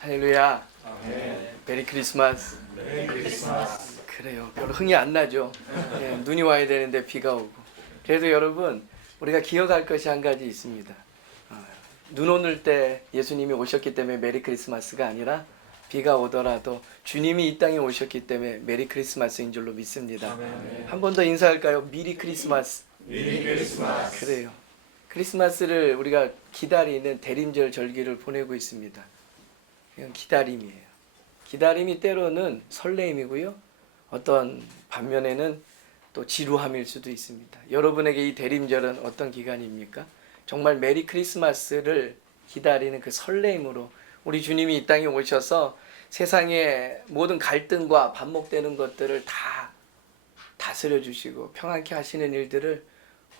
할렐루야. 아멘. 메리 크리스마스. 메리 크리스마스. 그래요. 별로 흥이 안 나죠. 예, 눈이 와야 되는데 비가 오고. 그래도 여러분, 우리가 기억할 것이 한 가지 있습니다. 눈 오는 때 예수님이 오셨기 때문에 메리 크리스마스가 아니라 비가 오더라도 주님이 이 땅에 오셨기 때문에 메리 크리스마스인 줄로 믿습니다. 한 번 더 인사할까요? 미리 크리스마스. 메리 크리스마스. 그래요. 크리스마스를 우리가 기다리는 대림절 절기를 보내고 있습니다. 그냥 기다림이에요. 기다림이 때로는 설레임이고요. 어떤 반면에는 또 지루함일 수도 있습니다. 여러분에게 이 대림절은 어떤 기간입니까? 정말 메리 크리스마스를 기다리는 그 설레임으로 우리 주님이 이 땅에 오셔서 세상의 모든 갈등과 반목되는 것들을 다 다스려 주시고 평안케 하시는 일들을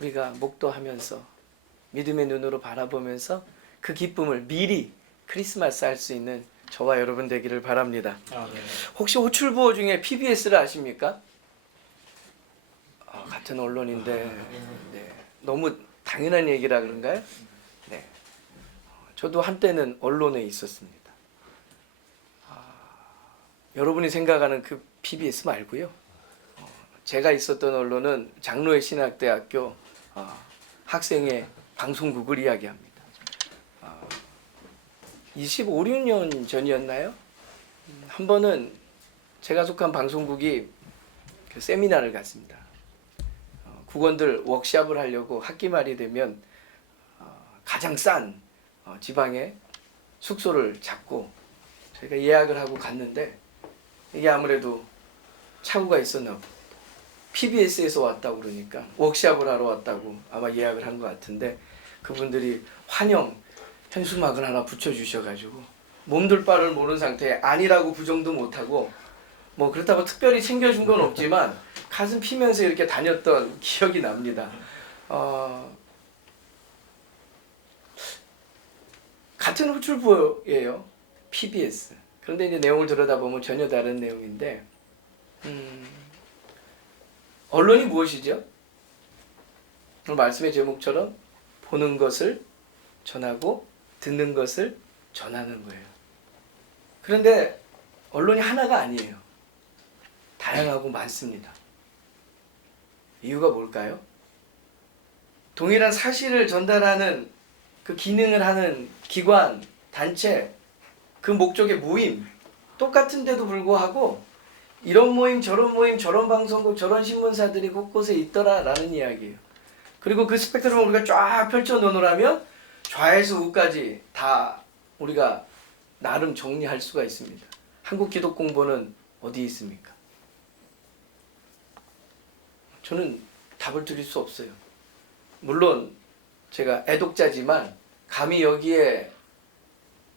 우리가 목도하면서 믿음의 눈으로 바라보면서 그 기쁨을 미리 크리스마스 할 수 있는 저와 여러분 되기를 바랍니다. 혹시 호출부호 중에 PBS를 아십니까? 같은 언론인데 네. 너무 당연한 얘기라 그런가요? 네. 저도 한때는 언론에 있었습니다. 여러분이 생각하는 그 PBS 말고요. 제가 있었던 언론은 장로의 신학대학교 학생의 방송국을 이야기합니다. 25, 6년 전이었나요? 한 번은 제가 속한 방송국이 그 세미나를 갔습니다. 국원들 워크숍을 하려고 학기 말이 되면 가장 싼 지방에 숙소를 잡고 저희가 예약을 하고 갔는데 이게 아무래도 착오가 있었나 봐. PBS에서 왔다고 그러니까 워크숍을 하러 왔다고 아마 예약을 한 것 같은데 그분들이 환영 현수막을 하나 붙여주셔가지고 몸둘 바를 모르는 상태에 아니라고 부정도 못하고 뭐 그렇다고 특별히 챙겨준 건 없지만 가슴 피면서 이렇게 다녔던 기억이 납니다. 같은 호출부예요. PBS. 그런데 이제 내용을 들여다보면 전혀 다른 내용인데 언론이 무엇이죠? 오늘 말씀의 제목처럼 보는 것을 전하고 듣는 것을 전하는 거예요. 그런데 언론이 하나가 아니에요. 다양하고 많습니다. 이유가 뭘까요? 동일한 사실을 전달하는 그 기능을 하는 기관, 단체, 그 목적의 모임 똑같은데도 불구하고 이런 모임, 저런 방송국, 저런 신문사들이 곳곳에 있더라라는 이야기예요. 그리고 그 스펙트럼을 우리가 쫙 펼쳐 놓으라면 좌에서 우까지 다 우리가 나름 정리할 수가 있습니다. 한국 기독공부는 어디 있습니까? 저는 답을 드릴 수 없어요. 물론 제가 애독자지만 감히 여기에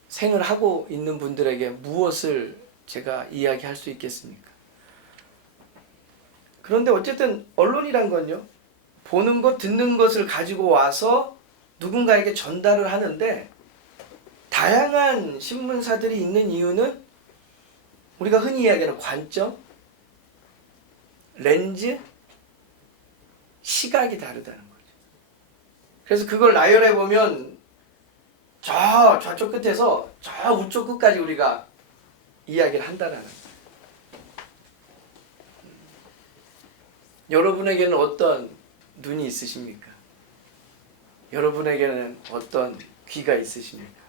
생을 하고 있는 분들에게 무엇을 제가 이야기할 수 있겠습니까? 그런데 어쨌든 언론이란 건요. 보는 것, 듣는 것을 가지고 와서 누군가에게 전달을 하는데 다양한 신문사들이 있는 이유는 우리가 흔히 이야기하는 관점, 렌즈, 시각이 다르다는 거죠. 그래서 그걸 나열해 보면 저쪽 끝에서 저 우쪽 끝까지 우리가 이야기를 한다는 거예요. 여러분에게는 어떤 눈이 있으십니까? 여러분에게는 어떤 귀가 있으십니까?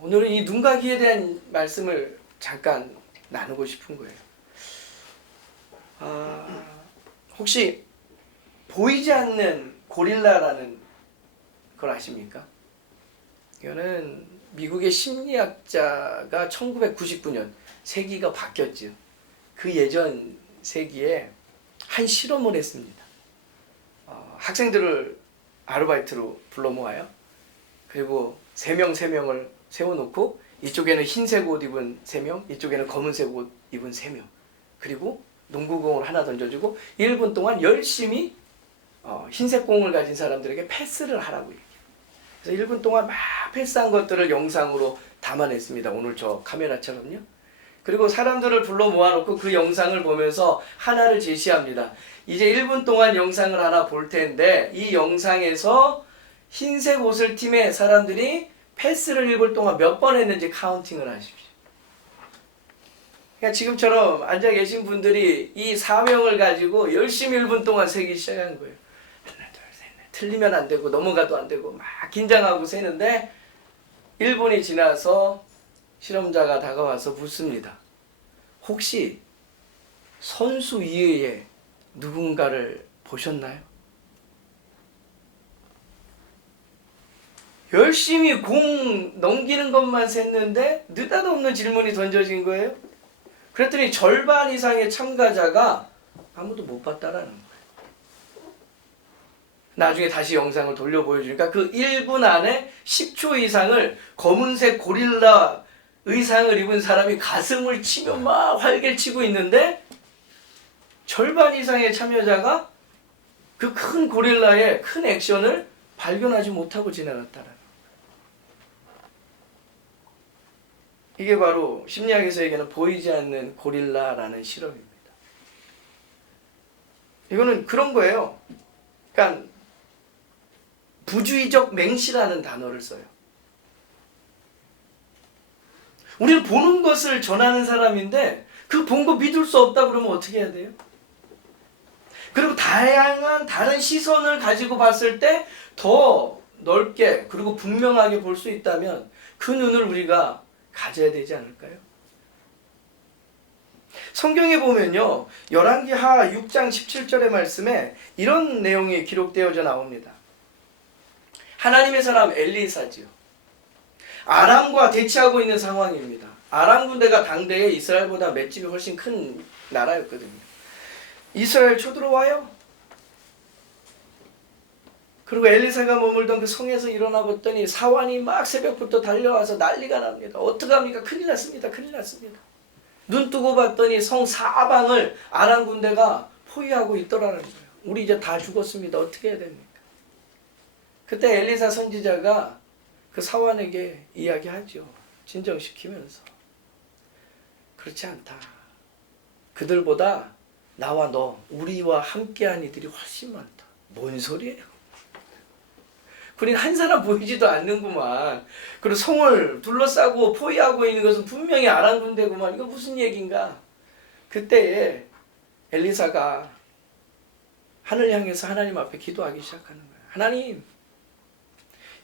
오늘은 이 눈과 귀에 대한 말씀을 잠깐 나누고 싶은 거예요. 혹시 보이지 않는 고릴라라는 걸 아십니까? 이거는 미국의 심리학자가 1999년 세기가 바뀌었죠. 그 예전 세기에 한 실험을 했습니다. 학생들을 아르바이트로 불러 모아요. 그리고 3명을 세워놓고 이쪽에는 흰색 옷 입은 3명, 이쪽에는 검은색 옷 입은 3명. 그리고 농구공을 하나 던져주고 1분 동안 열심히 흰색 공을 가진 사람들에게 패스를 하라고 얘기해요. 그래서 1분 동안 막 패스한 것들을 영상으로 담아냈습니다. 오늘 저 카메라처럼요. 그리고 사람들을 불러 모아놓고 그 영상을 보면서 하나를 제시합니다. 이제 1분 동안 영상을 하나 볼 텐데 이 영상에서 흰색 옷을 팀의 사람들이 패스를 1분 동안 몇 번 했는지 카운팅을 하십시오. 그러니까 지금처럼 앉아 계신 분들이 이 사명을 가지고 열심히 1분 동안 세기 시작한 거예요. 하나, 둘, 셋, 넷. 틀리면 안 되고 넘어가도 안 되고 막 긴장하고 세는데 1분이 지나서 실험자가 다가와서 묻습니다. 혹시 선수 이외에 누군가를 보셨나요? 열심히 공 넘기는 것만 셌는데 느닷없는 질문이 던져진 거예요. 그랬더니 절반 이상의 참가자가 아무도 못 봤다라는 거예요. 나중에 다시 영상을 돌려 보여주니까 그 1분 안에 10초 이상을 검은색 고릴라 의상을 입은 사람이 가슴을 치며 막 활개를 치고 있는데 절반 이상의 참여자가 그 큰 고릴라의 큰 액션을 발견하지 못하고 지나갔다라는 거예요. 이게 바로 심리학에서 얘기하는 보이지 않는 고릴라라는 실험입니다. 이거는 그런 거예요. 그러니까 부주의적 맹시라는 단어를 써요. 우리는 보는 것을 전하는 사람인데 그 본 거 믿을 수 없다 그러면 어떻게 해야 돼요? 그리고 다양한 다른 시선을 가지고 봤을 때 더 넓게 그리고 분명하게 볼 수 있다면 그 눈을 우리가 가져야 되지 않을까요? 성경에 보면요, 열왕기하 6장 17절의 말씀에 이런 내용이 기록되어져 나옵니다. 하나님의 사람 엘리사지요. 아람과 대치하고 있는 상황입니다. 아람 군대가 당대에 이스라엘보다 맷집이 훨씬 큰 나라였거든요. 이스라엘 쳐들어와요. 그리고 엘리사가 머물던 그 성에서 일어나 봤더니 사환이 막 새벽부터 달려와서 난리가 납니다. 어떡합니까? 큰일 났습니다. 큰일 났습니다. 눈 뜨고 봤더니 성 사방을 아람 군대가 포위하고 있더라는 거예요. 우리 이제 다 죽었습니다. 어떻게 해야 됩니까? 그때 엘리사 선지자가 그 사환에게 이야기하죠. 진정시키면서. 그렇지 않다. 그들보다 나와 너, 우리와 함께한 이들이 훨씬 많다. 뭔 소리예요? 우린 한 사람 보이지도 않는구만. 그리고 성을 둘러싸고 포위하고 있는 것은 분명히 아람 군대구만. 이거 무슨 얘기인가? 그때에 엘리사가 하늘 향해서 하나님 앞에 기도하기 시작하는 거예요. 하나님,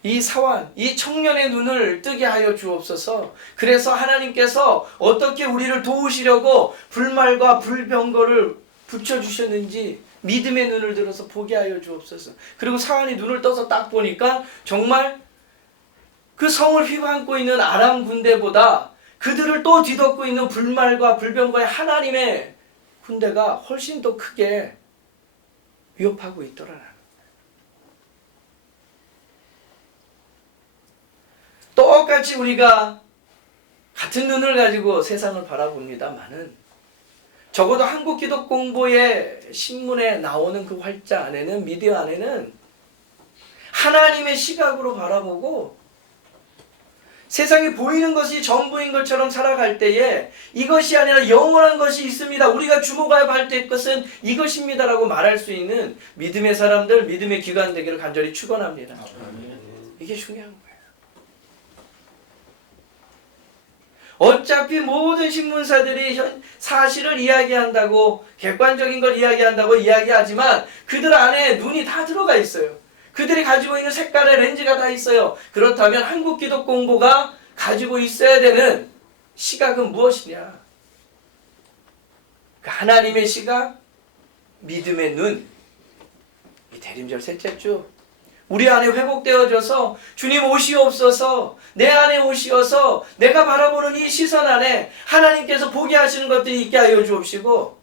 이 사환, 이 청년의 눈을 뜨게 하여 주옵소서. 그래서 하나님께서 어떻게 우리를 도우시려고 불말과 불병거를 붙여주셨는지 믿음의 눈을 들어서 보게 하여 주옵소서. 그리고 사환이 눈을 떠서 딱 보니까 정말 그 성을 휘감고 있는 아람 군대보다 그들을 또 뒤덮고 있는 불말과 불병거의 하나님의 군대가 훨씬 더 크게 위협하고 있더라. 똑같이 우리가 같은 눈을 가지고 세상을 바라봅니다만은 적어도 한국기독공보의 신문에 나오는 그 활자 안에는, 미디어 안에는 하나님의 시각으로 바라보고 세상에 보이는 것이 전부인 것처럼 살아갈 때에 이것이 아니라 영원한 것이 있습니다. 우리가 주목해야 될 것은 이것입니다라고 말할 수 있는 믿음의 사람들, 믿음의 기관 되기를 간절히 축원합니다. 이게 중요한 거예요. 어차피 모든 신문사들이 사실을 이야기한다고, 객관적인 걸 이야기한다고 이야기하지만 그들 안에 눈이 다 들어가 있어요. 그들이 가지고 있는 색깔의 렌즈가 다 있어요. 그렇다면 한국기독공보가 가지고 있어야 되는 시각은 무엇이냐? 하나님의 시각, 믿음의 눈. 이 대림절 셋째 주 우리 안에 회복되어져서 주님 오시옵소서, 내 안에 오시어서 내가 바라보는 이 시선 안에 하나님께서 보게 하시는 것들이 있게 하여 주옵시고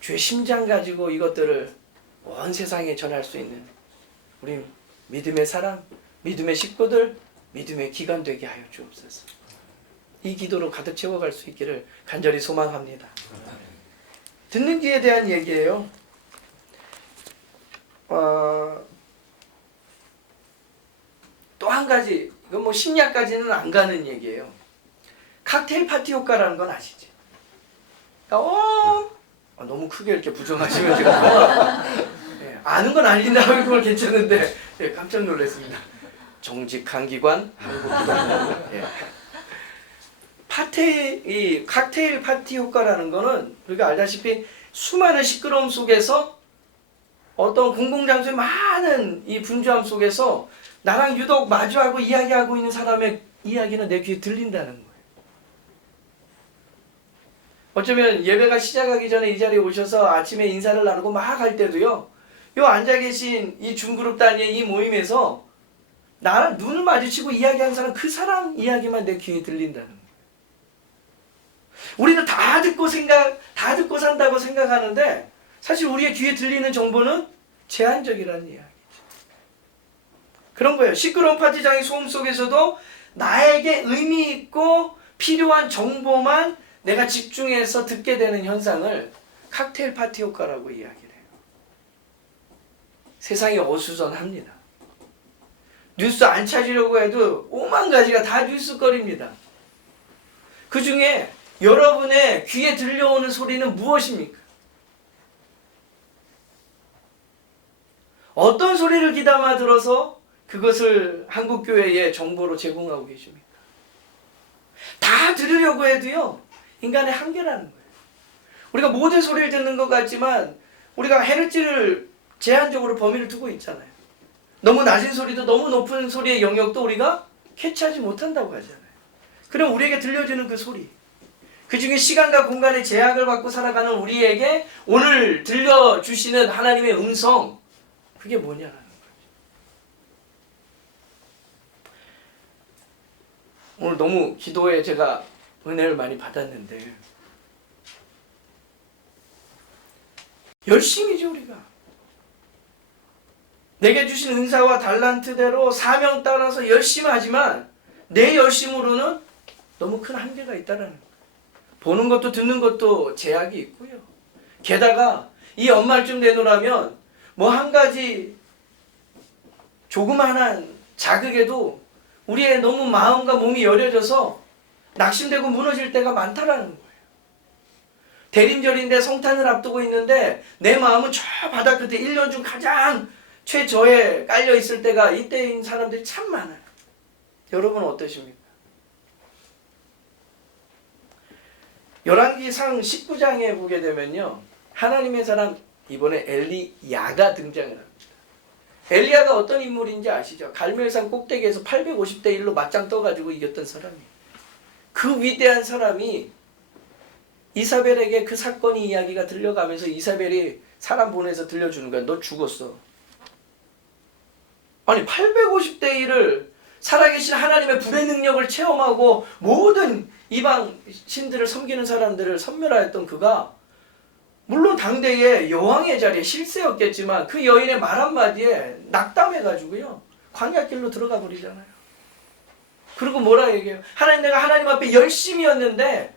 주의 심장 가지고 이것들을 온 세상에 전할 수 있는 우리 믿음의 사람, 믿음의 식구들, 믿음의 기관 되게 하여 주옵소서. 이 기도로 가득 채워갈 수 있기를 간절히 소망합니다. 듣는 귀에 대한 얘기예요. 또 한 가지, 이건 뭐 심리학까지는 안 가는 얘기예요. 칵테일 파티 효과라는 건 아시죠? 그러니까 너무 크게 이렇게 부정하시면 제가 아는 건 아닌데 하는 건 괜찮은데 깜짝 놀랐습니다. 정직한 기관 한국기관. 예. 이 칵테일 파티 효과라는 거는 우리가 알다시피 수많은 시끄러움 속에서 어떤 공공장소의 많은 이 분주함 속에서 나랑 유독 마주하고 이야기하고 있는 사람의 이야기는 내 귀에 들린다는 거예요. 어쩌면 예배가 시작하기 전에 이 자리에 오셔서 아침에 인사를 나누고 막 할 때도요, 요 앉아 계신 이 중그룹 단위의 이 모임에서 나랑 눈을 마주치고 이야기하는 사람, 그 사람 이야기만 내 귀에 들린다는 거예요. 우리는 다 듣고 산다고 생각하는데 사실 우리의 귀에 들리는 정보는 제한적이라는 이야기죠. 그런 거예요. 시끄러운 파티장의 소음 속에서도 나에게 의미 있고 필요한 정보만 내가 집중해서 듣게 되는 현상을 칵테일 파티 효과라고 이야기를 해요. 세상이 어수선합니다. 뉴스 안 찾으려고 해도 오만 가지가 다 뉴스거리입니다. 그 중에 여러분의 귀에 들려오는 소리는 무엇입니까? 어떤 소리를 귀담아 들어서 그것을 한국교회에 정보로 제공하고 계십니까? 다 들으려고 해도요, 인간의 한계라는 거예요. 우리가 모든 소리를 듣는 것 같지만 우리가 헤르츠를 제한적으로 범위를 두고 있잖아요. 너무 낮은 소리도 너무 높은 소리의 영역도 우리가 캐치하지 못한다고 하잖아요. 그럼 우리에게 들려주는 그 소리, 그 중에 시간과 공간의 제약을 받고 살아가는 우리에게 오늘 들려주시는 하나님의 음성, 그게 뭐냐라는 거죠. 오늘 너무 기도에 제가 은혜를 많이 받았는데 열심이죠. 우리가 내게 주신 은사와 달란트대로 사명 따라서 열심히 하지만 내 열심으로는 너무 큰 한계가 있다는 거예요. 보는 것도 듣는 것도 제약이 있고요. 게다가 이 연말쯤 되노라면 뭐 한 가지 조그만한 자극에도 우리의 너무 마음과 몸이 여려져서 낙심되고 무너질 때가 많다라는 거예요. 대림절인데 성탄을 앞두고 있는데 내 마음은 저 바닥 끝에 1년 중 가장 최저에 깔려 있을 때가 이때인 사람들이 참 많아요. 여러분 어떠십니까? 열왕기상 19장에 보게 되면요, 하나님의 사람 이번에 엘리야가 등장을 합니다. 엘리야가 어떤 인물인지 아시죠? 갈멜산 꼭대기에서 850대 1로 맞짱 떠가지고 이겼던 사람이에요. 그 위대한 사람이 이사벨에게 그 사건의 이야기가 들려가면서 이사벨이 사람 보내서 들려주는 거야. 너 죽었어. 아니 850대 1을 살아계신 하나님의 불의 능력을 체험하고 모든 이방 신들을 섬기는 사람들을 섬멸하였던 그가, 물론 당대의 여왕의 자리에 실세였겠지만 그 여인의 말 한마디에 낙담해가지고요, 광야길로 들어가 버리잖아요. 그리고 뭐라 얘기해요? 하나님, 내가 하나님 앞에 열심이었는데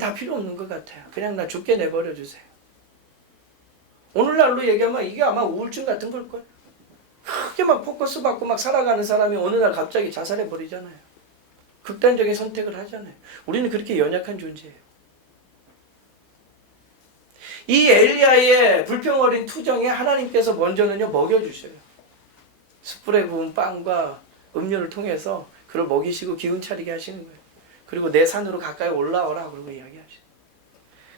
다 필요 없는 것 같아요. 그냥 나 죽게 내버려 주세요. 오늘날로 얘기하면 이게 아마 우울증 같은 걸 거예요. 크게 막 포커스 받고 막 살아가는 사람이 어느 날 갑자기 자살해 버리잖아요. 극단적인 선택을 하잖아요. 우리는 그렇게 연약한 존재예요. 이 엘리야의 불평어린 투정에 하나님께서 먼저는요 먹여주셔요. 숯불에 구운 빵과 음료를 통해서 그를 먹이시고 기운 차리게 하시는 거예요. 그리고 내 산으로 가까이 올라오라 그러고 이야기하시죠.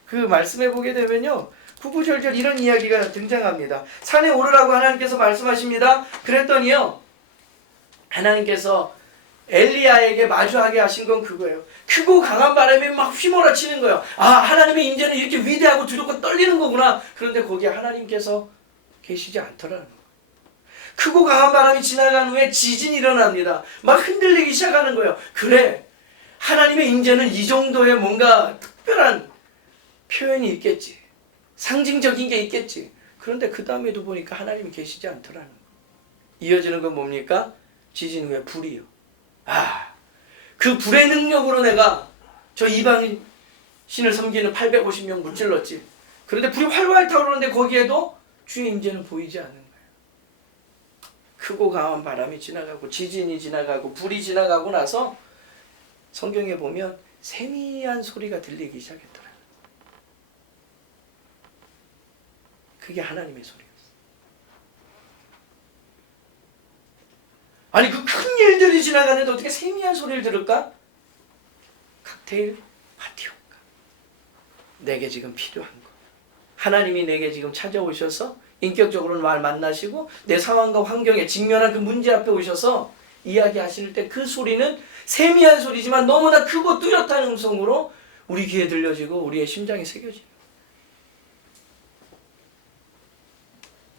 그 말씀해 보게 되면요, 구구절절 이런 이야기가 등장합니다. 산에 오르라고 하나님께서 말씀하십니다. 그랬더니요, 하나님께서 엘리야에게 마주하게 하신 건 그거예요. 크고 강한 바람이 막 휘몰아치는 거예요. 아, 하나님의 임재는 이렇게 위대하고 두렵고 떨리는 거구나. 그런데 거기에 하나님께서 계시지 않더라는 거예요. 크고 강한 바람이 지나간 후에 지진이 일어납니다. 막 흔들리기 시작하는 거예요. 그래, 하나님의 임재는 이 정도의 뭔가 특별한 표현이 있겠지, 상징적인 게 있겠지. 그런데 그 다음에도 보니까 하나님이 계시지 않더라는 거예요. 이어지는 건 뭡니까? 지진 후에 불이요. 아, 그 불의 능력으로 내가 저 이방인 신을 섬기는 850명 무찔렀지. 그런데 불이 활활 타오르는데 거기에도 주의 임재는 보이지 않는 거예요. 크고 강한 바람이 지나가고 지진이 지나가고 불이 지나가고 나서 성경에 보면 세미한 소리가 들리기 시작했더라. 그게 하나님의 소리였어. 아니 그 큰 사람들이 지나가는데 어떻게 세미한 소리를 들을까? 칵테일 파티온가. 내게 지금 필요한 거. 하나님이 내게 지금 찾아오셔서 인격적으로 날 만나시고 내 상황과 환경에 직면한 그 문제 앞에 오셔서 이야기하실 때 그 소리는 세미한 소리지만 너무나 크고 뚜렷한 음성으로 우리 귀에 들려지고 우리의 심장에 새겨지는 거예요.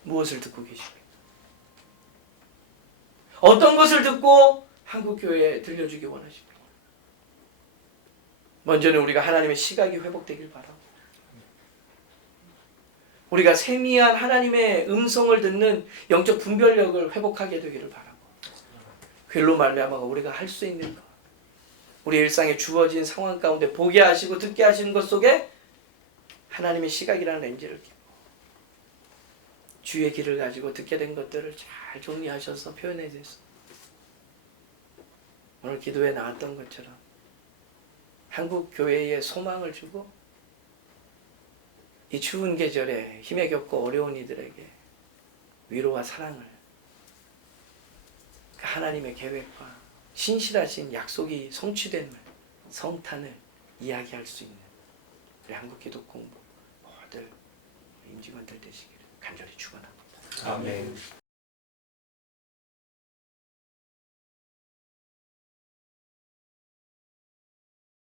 무엇을 듣고 계십니까? 어떤 것을 듣고 한국교회에 들려주기 원하십니까? 먼저는 우리가 하나님의 시각이 회복되길 바라고, 우리가 세미한 하나님의 음성을 듣는 영적 분별력을 회복하게 되기를 바라고, 글로 말미암아 우리가 할 수 있는 것, 우리 일상에 주어진 상황 가운데 보게 하시고 듣게 하시는 것 속에 하나님의 시각이라는 렌즈를 끼고 주의 길을 가지고 듣게 된 것들을 잘 정리하셔서 표현해 주세요. 오늘 기도에 나왔던 것처럼 한국 교회에 소망을 주고 이 추운 계절에 힘에 겪고 어려운 이들에게 위로와 사랑을, 그 하나님의 계획과 신실하신 약속이 성취된 성탄을 이야기할 수 있는 우리 한국 기독 공부 모든 임직원들 되시기를 간절히 축원합니다. 아멘.